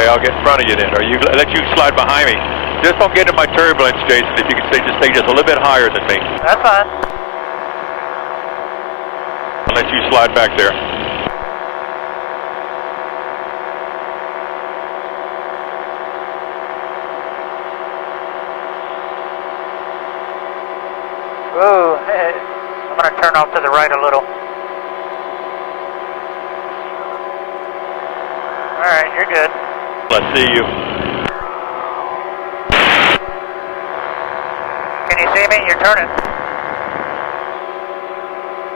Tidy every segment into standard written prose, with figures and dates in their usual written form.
Okay, I'll get in front of you then, or you let you slide behind me. Just don't get in my turbulence, Jason. If you can stay just a little bit higher than me. That's fine. I'll let you slide back there. Ooh, I'm going to turn off to the right a little. Alright, you're good. Let's see you. Can you see me? You're turning.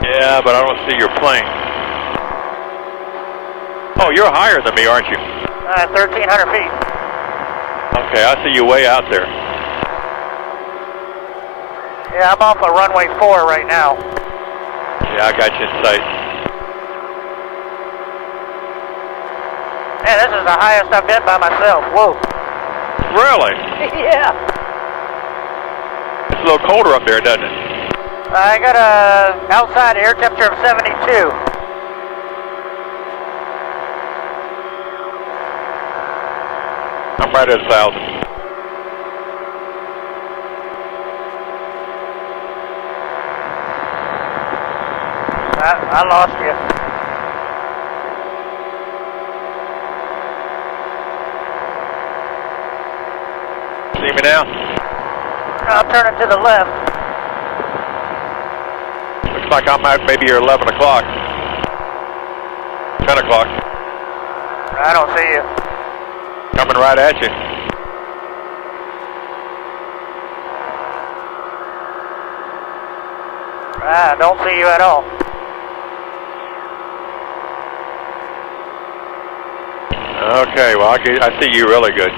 Yeah, but I don't see your plane. Oh, you're higher than me, aren't you? 1,300 feet. Okay, I see you way out there. Yeah, I'm off of runway 4 right now. Yeah, I got you in sight. Man, this is the highest I've been by myself. Whoa. Really? Yeah. It's a little colder up there, doesn't it? I got a outside air temperature of 72. I'm right at 1,000. I lost you. See me now? I'm turning to the left. Looks like I'm at maybe you're 11 o'clock. 10 o'clock. I don't see you. Coming right at you. I don't see you at all. Okay, well, I see you really good.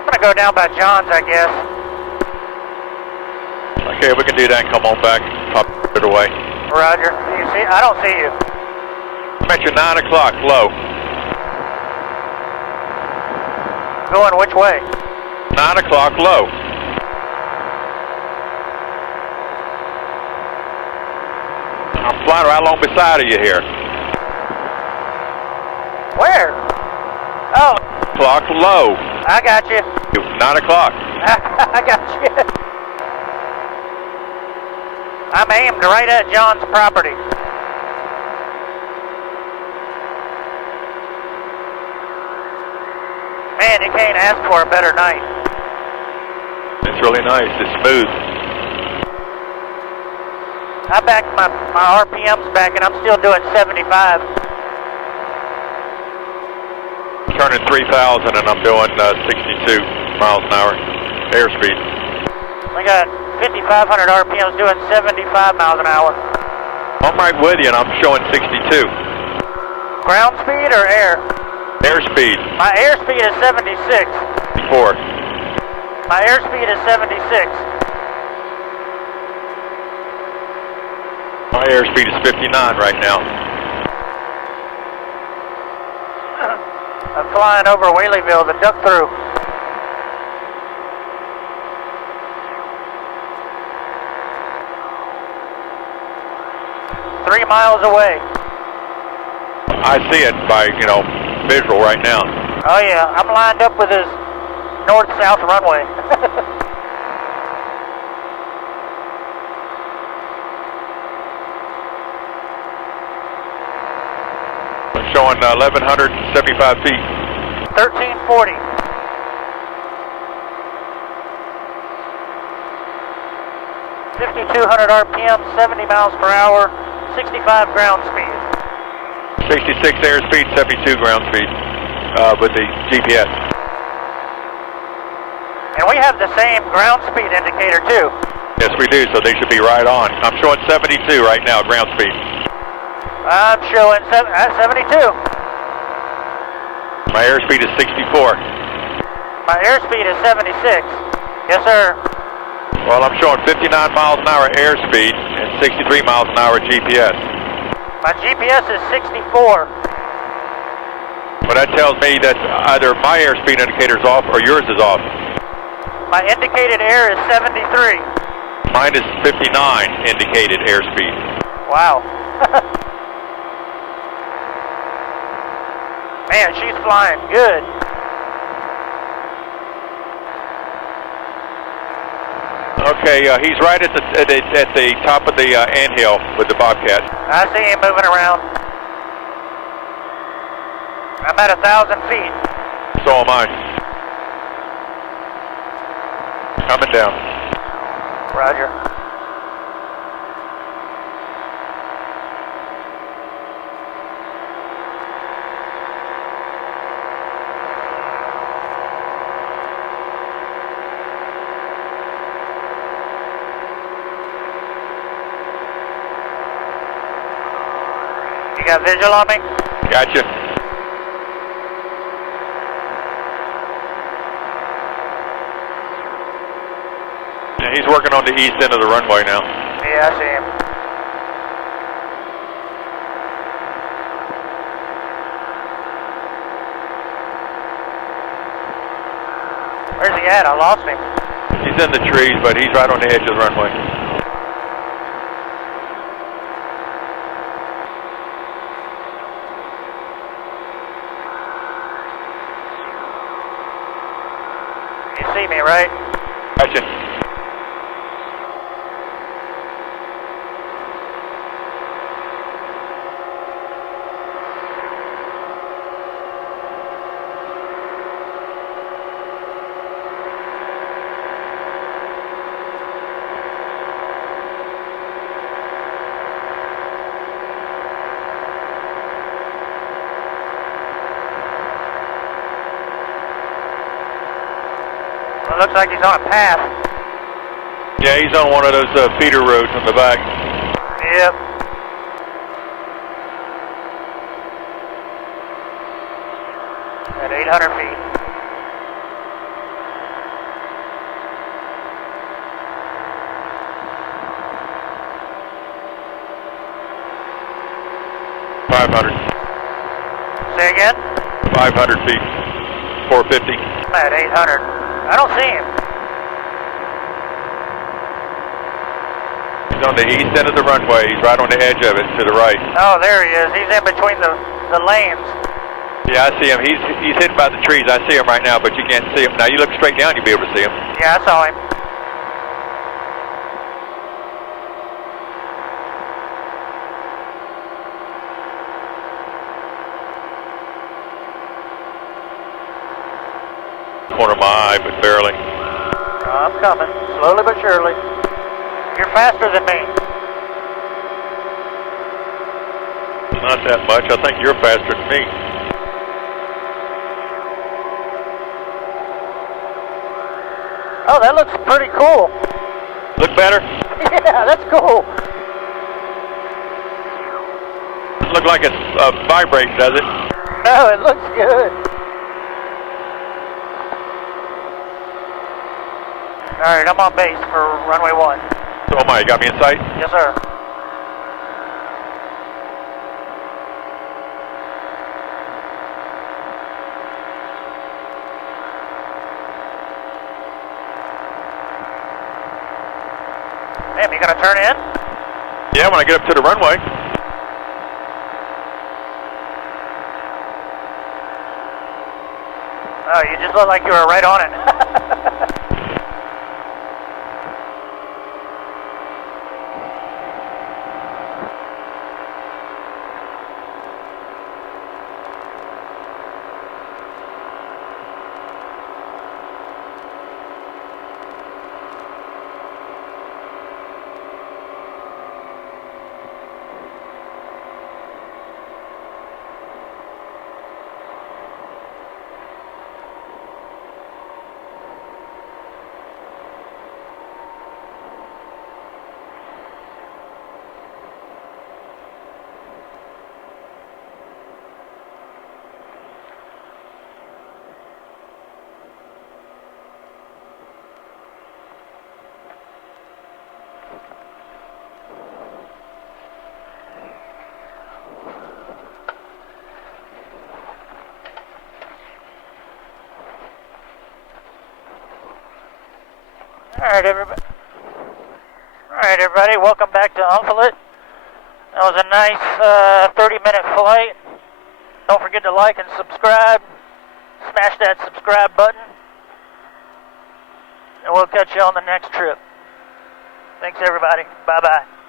I'm going to go down by John's, I guess. Okay, we can do that and come on back. Pop it away. Roger. You see? I don't see you. I'm at your 9 o'clock low. Going which way? 9 o'clock low. I'm flying right along beside of you here. Where? Oh. Clock low. I got you. 9 o'clock. I got you. I'm aimed right at John's property. Man, you can't ask for a better night. It's really nice. It's smooth. I backed my RPMs back and I'm still doing 75. Turning 3,000 and I'm doing 62 miles an hour airspeed. We got 5,500 RPMs doing 75 miles an hour. I'm right with you and I'm showing 62. Ground speed or air? Airspeed. My airspeed is 76. Before. My airspeed is 76. My airspeed is 59 right now. I'm flying over Whaleyville, the duck through. Three miles away. I see it by, visual right now. Oh yeah, I'm lined up with his north-south runway. I'm showing 1,175 feet. 1340. 5,200 RPM, 70 miles per hour, 65 ground speed. 66 airspeed, 72 ground speed with the GPS. And we have the same ground speed indicator too. Yes, we do, so they should be right on. I'm showing 72 right now, ground speed. I'm showing 72. My airspeed is 64. My airspeed is 76. Yes, sir. Well, I'm showing 59 miles an hour airspeed and 63 miles an hour GPS. My GPS is 64. Well, that tells me that either my airspeed indicator is off or yours is off. My indicated air is 73. Minus 59 indicated airspeed. Wow. Man, she's flying good. Okay, he's right at the top of the anthill with the Bobcat. I see him moving around. I'm at 1,000 feet. So am I. Coming down. Roger. You got visual on me? Gotcha. Yeah, he's working on the east end of the runway now. Yeah, I see him. Where's he at? I lost him. He's in the trees, but he's right on the edge of the runway. You see me, right? Gotcha. Well, it looks like he's on a path. Yeah, he's on one of those feeder roads in the back. Yep. At 800 feet. Say again? 500 feet. 450. I'm at 800. I don't see him. He's on the east end of the runway. He's right on the edge of it to the right. Oh, there he is. He's in between the lanes. Yeah, I see him. He's hidden by the trees. I see him right now, but you can't see him. Now you look straight down, you'll be able to see him. Yeah, I saw him. Corner of my eye, but barely. I'm coming, slowly but surely. You're faster than me. Not that much. I think you're faster than me. Oh, that looks pretty cool. Look better? Yeah, that's cool. Look like it's vibrating, does it? No, it looks good. All right, I'm on base for runway 1. So am I. You got me in sight? Yes, sir. Damn, you gonna turn in? Yeah, when I get up to the runway. Oh, you just look like you were right on it. All right, everybody. Alright everybody, welcome back to Umflet. That was a nice 30-minute flight. Don't forget to like and subscribe. Smash that subscribe button. And we'll catch you on the next trip. Thanks everybody. Bye-bye.